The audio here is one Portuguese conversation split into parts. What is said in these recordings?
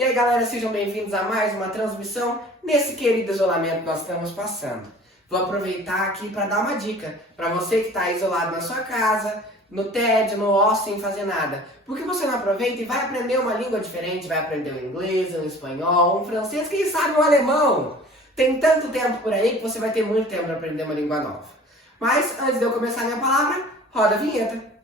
E aí galera, sejam bem-vindos a mais uma transmissão nesse querido isolamento que nós estamos passando. Vou aproveitar aqui para dar uma dica para você que está isolado na sua casa, no tédio, no ócio, sem fazer nada. Por que você não aproveita e vai aprender uma língua diferente, vai aprender um inglês, um espanhol, um francês, quem sabe um alemão? Tem tanto tempo por aí que você vai ter muito tempo para aprender uma língua nova. Mas antes de eu começar a minha palavra, roda a vinheta.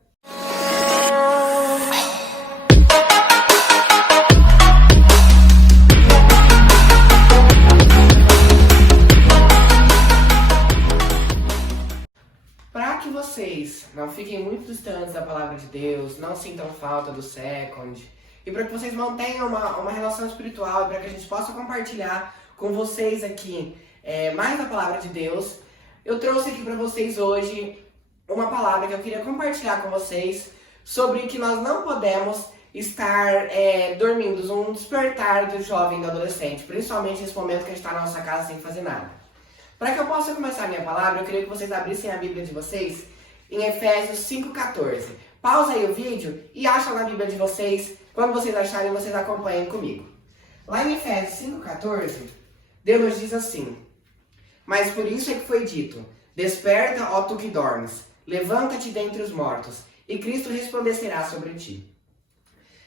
Para que vocês não fiquem muito distantes da palavra de Deus, não sintam falta do Second, e para que vocês mantenham uma relação espiritual, e para que a gente possa compartilhar com vocês aqui mais da palavra de Deus, eu trouxe aqui para vocês hoje uma palavra que eu queria compartilhar com vocês sobre que nós não podemos estar dormindo, um despertar do jovem e do adolescente, principalmente nesse momento que a gente está na nossa casa sem fazer nada. Para que eu possa começar a minha palavra, eu queria que vocês abrissem a Bíblia de vocês em Efésios 5,14. Pausa aí o vídeo e acha na Bíblia de vocês. Quando vocês acharem, vocês acompanhem comigo. Lá em Efésios 5,14, Deus nos diz assim: mas por isso é que foi dito, desperta, ó tu que dormes, levanta-te dentre os mortos, e Cristo resplandecerá sobre ti.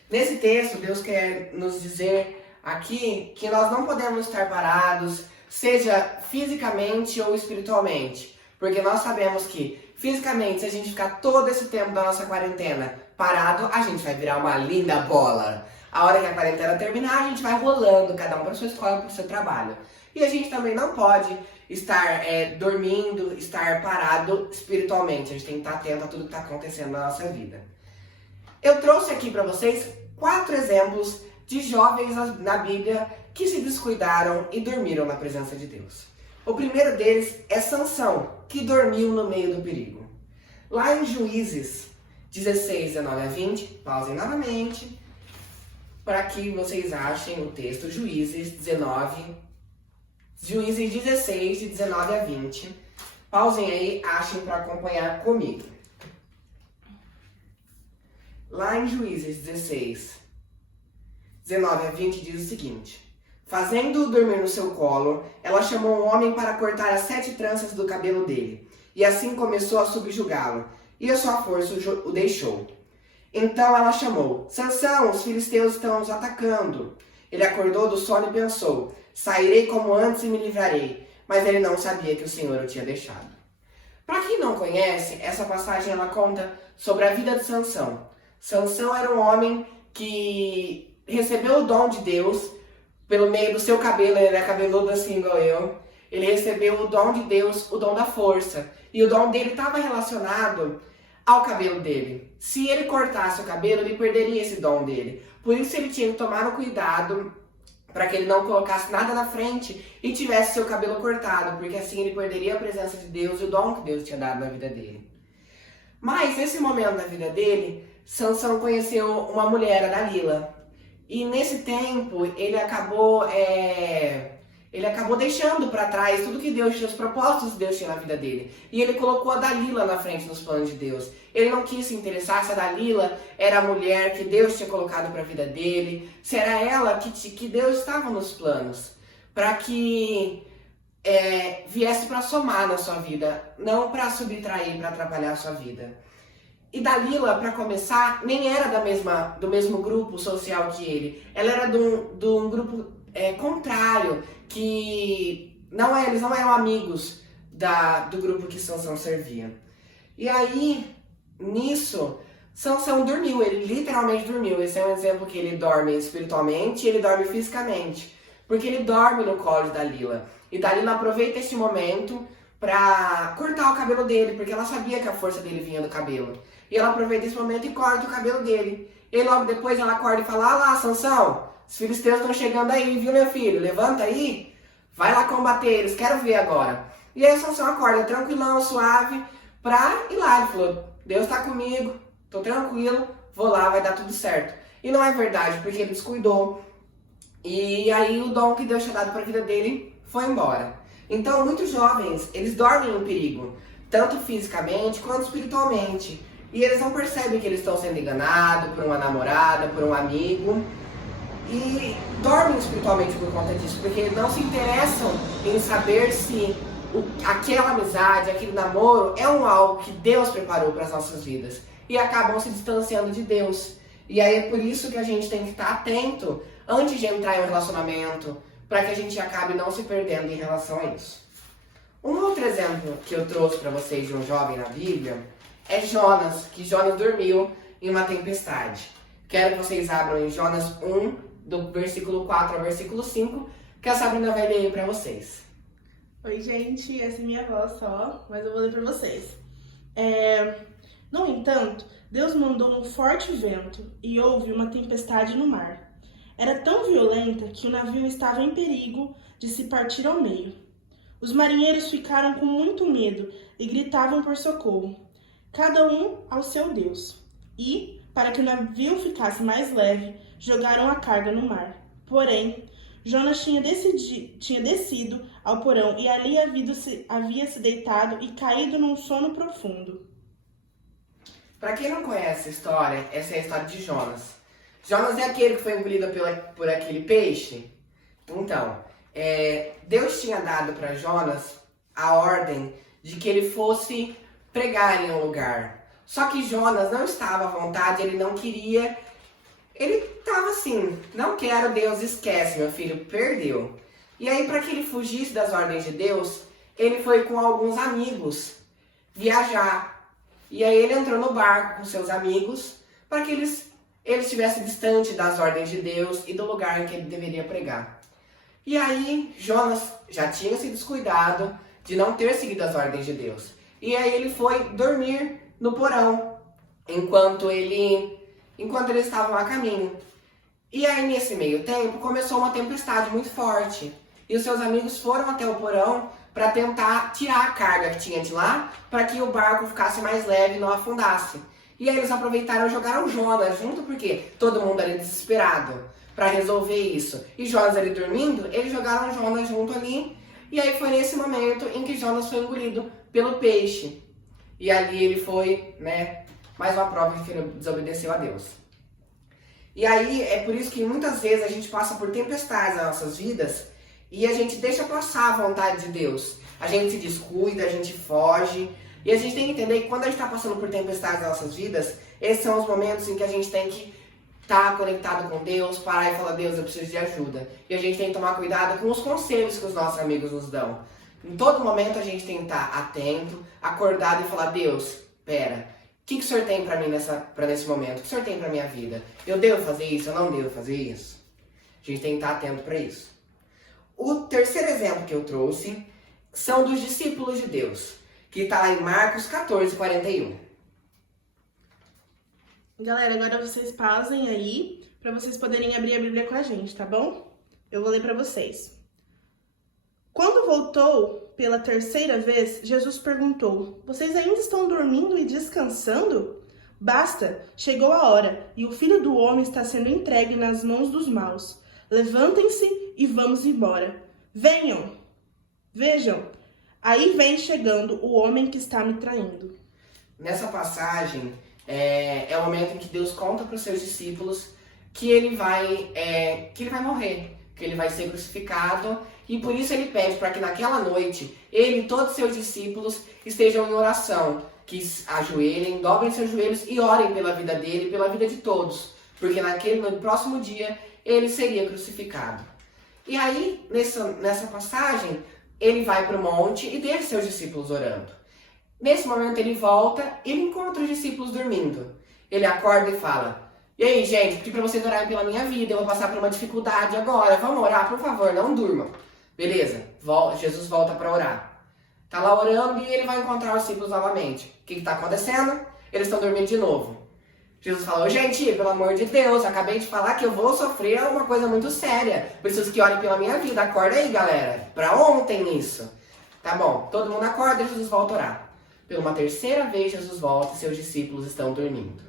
Nesse texto, Deus quer nos dizer aqui que nós não podemos estar parados, seja fisicamente ou espiritualmente. Porque nós sabemos que, fisicamente, se a gente ficar todo esse tempo da nossa quarentena parado, a gente vai virar uma linda bola. A hora que a quarentena terminar, a gente vai rolando, cada um para sua escola, para o seu trabalho. E a gente também não pode estar dormindo, estar parado espiritualmente. A gente tem que estar atento a tudo que está acontecendo na nossa vida. Eu trouxe aqui para vocês 4 exemplos de jovens na Bíblia que se descuidaram e dormiram na presença de Deus. O primeiro deles é Sansão, que dormiu no meio do perigo. Lá em Juízes 16, 19 a 20, pausem novamente, para que vocês achem o texto. Juízes 16, de 19 a 20. Pausem aí, achem para acompanhar comigo. Lá em Juízes 16, 19 a 20 diz o seguinte: fazendo-o dormir no seu colo, ela chamou um homem para cortar as 7 tranças do cabelo dele, e assim começou a subjugá-lo, e a sua força o deixou. Então ela chamou: Sansão, os filisteus estão nos atacando. Ele acordou do sono e pensou: sairei como antes e me livrarei. Mas ele não sabia que o Senhor o tinha deixado. Para quem não conhece, essa passagem ela conta sobre a vida de Sansão. Sansão era um homem que recebeu o dom de Deus pelo meio do seu cabelo. Ele é cabeludo assim igual eu. Ele recebeu o dom de Deus, o dom da força. E o dom dele estava relacionado ao cabelo dele. Se ele cortasse o cabelo, ele perderia esse dom dele. Por isso ele tinha que tomar um cuidado para que ele não colocasse nada na frente e tivesse seu cabelo cortado, porque assim ele perderia a presença de Deus e o dom que Deus tinha dado na vida dele. Mas nesse momento da vida dele, Sansão conheceu uma mulher, a Dalila. E nesse tempo ele acabou deixando para trás tudo que Deus tinha, os propósitos que Deus tinha na vida dele. E ele colocou a Dalila na frente dos planos de Deus. Ele não quis se interessar se a Dalila era a mulher que Deus tinha colocado para a vida dele, se era ela que Deus estava nos planos, para que viesse para somar na sua vida, não para subtrair, para atrapalhar a sua vida. E Dalila, para começar, nem era do mesmo grupo social que ele. Ela era de um grupo contrário, que eles não eram amigos do grupo que Sansão servia. E aí, nisso, Sansão dormiu, ele literalmente dormiu. Esse é um exemplo que ele dorme espiritualmente e ele dorme fisicamente, porque ele dorme no colo de Dalila. E Dalila aproveita esse momento para cortar o cabelo dele, porque ela sabia que a força dele vinha do cabelo. E ela aproveita esse momento e corta o cabelo dele. E logo depois ela acorda e fala: ah lá, Sansão, os filisteus estão chegando aí, viu, meu filho? Levanta aí, vai lá combater eles, quero ver agora. E aí Sansão acorda tranquilão, suave, pra ir lá. Ele falou: Deus tá comigo, tô tranquilo, vou lá, vai dar tudo certo. E não é verdade, porque ele descuidou. E aí o dom que Deus tinha dado para a vida dele foi embora. Então muitos jovens, eles dormem em perigo, tanto fisicamente quanto espiritualmente. E eles não percebem que eles estão sendo enganados por uma namorada, por um amigo. e dormem espiritualmente por conta disso, porque não se interessam em saber se aquela amizade, aquele namoro é algo que Deus preparou para as nossas vidas e acabam se distanciando de Deus. E aí é por isso que a gente tem que estar atento antes de entrar em um relacionamento, para que a gente acabe não se perdendo em relação a isso. Um outro exemplo que eu trouxe para vocês de um jovem na Bíblia é Jonas, que Jonas dormiu em uma tempestade. Quero que vocês abram em Jonas 1, do versículo 4 ao versículo 5, que a Sabrina vai ler aí para vocês. Oi, gente, essa é minha voz só, mas eu vou ler para vocês. No entanto, Deus mandou um forte vento e houve uma tempestade no mar. Era tão violenta que o navio estava em perigo de se partir ao meio. Os marinheiros ficaram com muito medo e gritavam por socorro, cada um ao seu Deus. E, para que o navio ficasse mais leve, jogaram a carga no mar. Porém, Jonas tinha descido ao porão e ali havia se deitado e caído num sono profundo. Para quem não conhece a história, essa é a história de Jonas. Jonas é aquele que foi engolido por aquele peixe? Então, Deus tinha dado para Jonas a ordem de que ele fosse pregar em um lugar. Só que Jonas não estava à vontade, ele não queria. Ele estava assim, não quero, Deus esquece, meu filho, perdeu. E aí, para que ele fugisse das ordens de Deus, ele foi com alguns amigos viajar. E aí ele entrou no barco com seus amigos para que eles estivessem distante das ordens de Deus e do lugar em que ele deveria pregar. E aí Jonas já tinha se descuidado de não ter seguido as ordens de Deus. E aí ele foi dormir no porão enquanto eles estavam a caminho. E aí nesse meio tempo começou uma tempestade muito forte. E os seus amigos foram até o porão para tentar tirar a carga que tinha de lá, para que o barco ficasse mais leve e não afundasse. E aí eles aproveitaram e jogaram Jonas junto, porque todo mundo ali desesperado para resolver isso. E Jonas ali dormindo, eles jogaram Jonas junto ali. E aí foi nesse momento em que Jonas foi engolido pelo peixe. E ali ele foi, mais uma prova de que ele desobedeceu a Deus. E aí é por isso que muitas vezes a gente passa por tempestades nas nossas vidas e a gente deixa passar a vontade de Deus. A gente se descuida, a gente foge. E a gente tem que entender que quando a gente está passando por tempestades nas nossas vidas, esses são os momentos em que a gente tem que estar conectado com Deus, parar e falar, Deus, eu preciso de ajuda. E a gente tem que tomar cuidado com os conselhos que os nossos amigos nos dão. Em todo momento a gente tem que estar atento, acordado e falar, Deus, pera, o que o Senhor tem para mim nesse momento? O que o Senhor tem para minha vida? Eu devo fazer isso? Eu não devo fazer isso? A gente tem que estar atento para isso. O terceiro exemplo que eu trouxe são dos discípulos de Deus, que está lá em Marcos 14, 41. Galera, agora vocês pausem aí para vocês poderem abrir a Bíblia com a gente, tá bom? Eu vou ler para vocês. Quando voltou pela terceira vez, Jesus perguntou: vocês ainda estão dormindo e descansando? Basta, chegou a hora e o Filho do Homem está sendo entregue nas mãos dos maus. Levantem-se e vamos embora. Venham, vejam, aí vem chegando o homem que está me traindo. Nessa passagem, é o momento em que Deus conta para os seus discípulos que ele vai morrer, que ele vai ser crucificado, e por isso ele pede para que naquela noite ele e todos os seus discípulos estejam em oração, que ajoelhem, dobrem seus joelhos e orem pela vida dele e pela vida de todos, porque no próximo dia ele seria crucificado. E aí, nessa passagem, ele vai para o monte e deixa seus discípulos orando. Nesse momento ele volta e ele encontra os discípulos dormindo. Ele acorda e fala: e aí, gente, pedi para vocês orarem pela minha vida, eu vou passar por uma dificuldade agora, vamos orar, por favor, não durmam. Beleza, Jesus volta para orar. Tá lá orando e ele vai encontrar os discípulos novamente. O que está acontecendo? Eles estão dormindo de novo. Jesus falou: gente, pelo amor de Deus, acabei de falar que eu vou sofrer uma coisa muito séria. Preciso que orem pela minha vida. Acorda aí, galera. Pra ontem isso. Tá bom, todo mundo acorda e Jesus volta a orar. Pela uma terceira vez, Jesus volta e seus discípulos estão dormindo.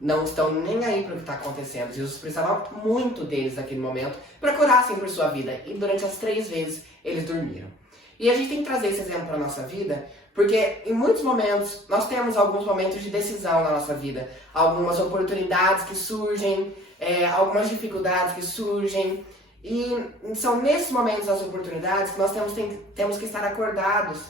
Não estão nem aí para o que está acontecendo. Jesus precisava muito deles naquele momento para que orassem por sua vida. E durante as 3 vezes, eles dormiram. E a gente tem que trazer esse exemplo para a nossa vida, porque em muitos momentos, nós temos alguns momentos de decisão na nossa vida. Algumas oportunidades que surgem, algumas dificuldades que surgem. E são nesses momentos das oportunidades que nós temos que estar acordados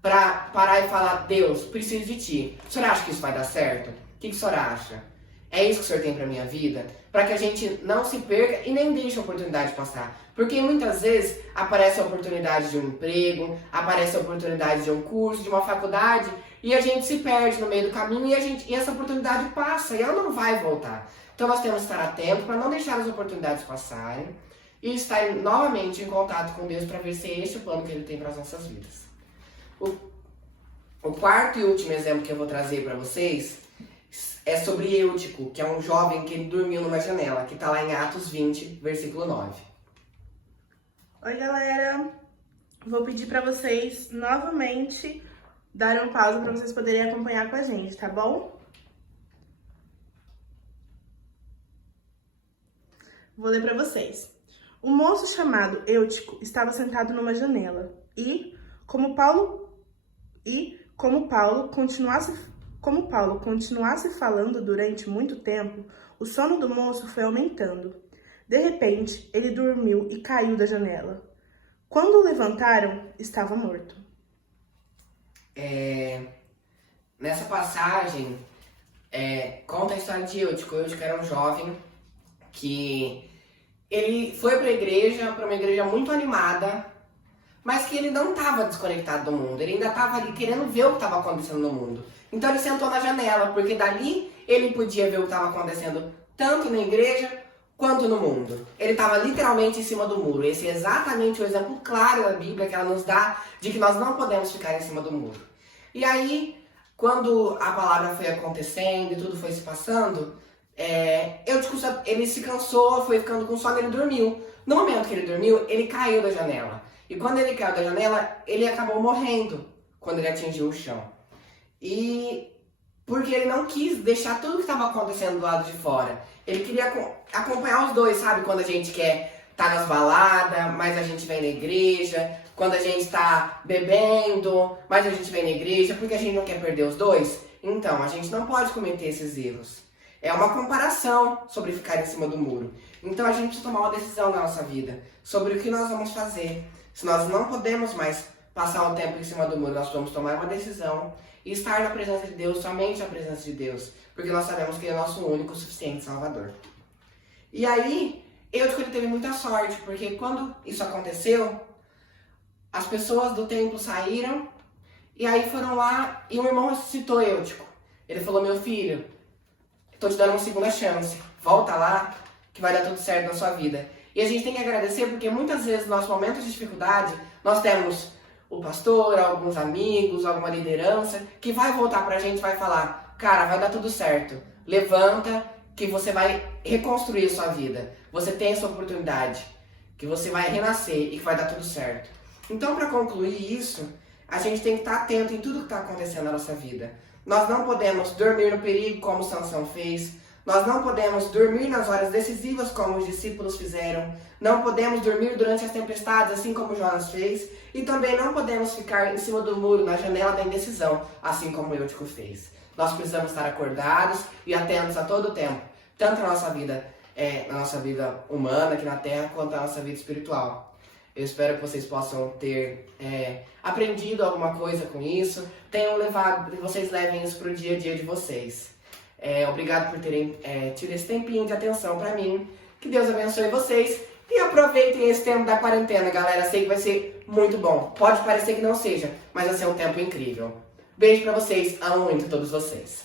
para parar e falar: Deus, preciso de ti. O senhor acha que isso vai dar certo? O que o senhor acha? É isso que o senhor tem para minha vida? Para que a gente não se perca e nem deixe a oportunidade passar. Porque muitas vezes aparece a oportunidade de um emprego, aparece a oportunidade de um curso, de uma faculdade, e a gente se perde no meio do caminho e essa oportunidade passa e ela não vai voltar. Então nós temos que estar atentos para não deixar as oportunidades passarem e estar novamente em contato com Deus para ver se é este o plano que Ele tem para as nossas vidas. O quarto e último exemplo que eu vou trazer para vocês é sobre Eutico, que é um jovem que ele dormiu numa janela, que está lá em Atos 20, versículo 9. Oi, galera! Vou pedir para vocês novamente darem um pausa para vocês poderem acompanhar com a gente, tá bom? Vou ler para vocês. Um moço chamado Eutico estava sentado numa janela e, como Paulo continuasse falando durante muito tempo, o sono do moço foi aumentando. De repente, ele dormiu e caiu da janela. Quando o levantaram, estava morto. Nessa passagem, conta a história de Eutico. Eutico era um jovem que ele foi para uma igreja muito animada, mas que ele não estava desconectado do mundo. Ele ainda estava ali querendo ver o que estava acontecendo no mundo. Então ele sentou na janela, porque dali ele podia ver o que estava acontecendo tanto na igreja quanto no mundo. Ele estava literalmente em cima do muro. Esse é exatamente o exemplo claro da Bíblia que ela nos dá de que nós não podemos ficar em cima do muro. E aí, quando a palavra foi acontecendo e tudo foi se passando, ele se cansou, foi ficando com sono e ele dormiu. No momento que ele dormiu, ele caiu da janela. E quando ele caiu da janela, ele acabou morrendo quando ele atingiu o chão. E porque ele não quis deixar tudo que estava acontecendo do lado de fora. Ele queria acompanhar os dois, sabe? Quando a gente quer estar nas baladas, mas a gente vem na igreja. Quando a gente está bebendo, mas a gente vem na igreja, porque a gente não quer perder os dois. Então, a gente não pode cometer esses erros. É uma comparação sobre ficar em cima do muro. Então, a gente precisa tomar uma decisão na nossa vida sobre o que nós vamos fazer. Se nós não podemos mais passar um tempo em cima do muro, nós vamos tomar uma decisão e estar na presença de Deus, somente na presença de Deus, porque nós sabemos que Ele é nosso único, suficiente Salvador. E aí, Eutico teve muita sorte, porque quando isso aconteceu, as pessoas do templo saíram e aí foram lá e um irmão ressuscitou Eutico. Ele falou: meu filho, estou te dando uma segunda chance, volta lá que vai dar tudo certo na sua vida. E a gente tem que agradecer porque muitas vezes, nos nossos momentos de dificuldade, nós temos o pastor, alguns amigos, alguma liderança, que vai voltar pra gente e vai falar: cara, vai dar tudo certo, levanta que você vai reconstruir a sua vida, você tem essa oportunidade, que você vai renascer e que vai dar tudo certo. Então, para concluir isso, a gente tem que estar atento em tudo que está acontecendo na nossa vida. Nós não podemos dormir no perigo como Sansão fez. Nós não podemos dormir nas horas decisivas como os discípulos fizeram. Não podemos dormir durante as tempestades assim como Jonas fez. E também não podemos ficar em cima do muro, na janela da indecisão, assim como Eutico fez. Nós precisamos estar acordados e atentos a todo tempo. Tanto na nossa vida humana aqui na Terra, quanto na nossa vida espiritual. Eu espero que vocês possam ter aprendido alguma coisa com isso. Que vocês levem isso para o dia a dia de vocês. Obrigado por terem tido esse tempinho de atenção para mim. Que Deus abençoe vocês. E aproveitem esse tempo da quarentena, galera. Sei que vai ser muito bom. Pode parecer que não seja, mas vai ser um tempo incrível. Beijo pra vocês. Amo muito todos vocês.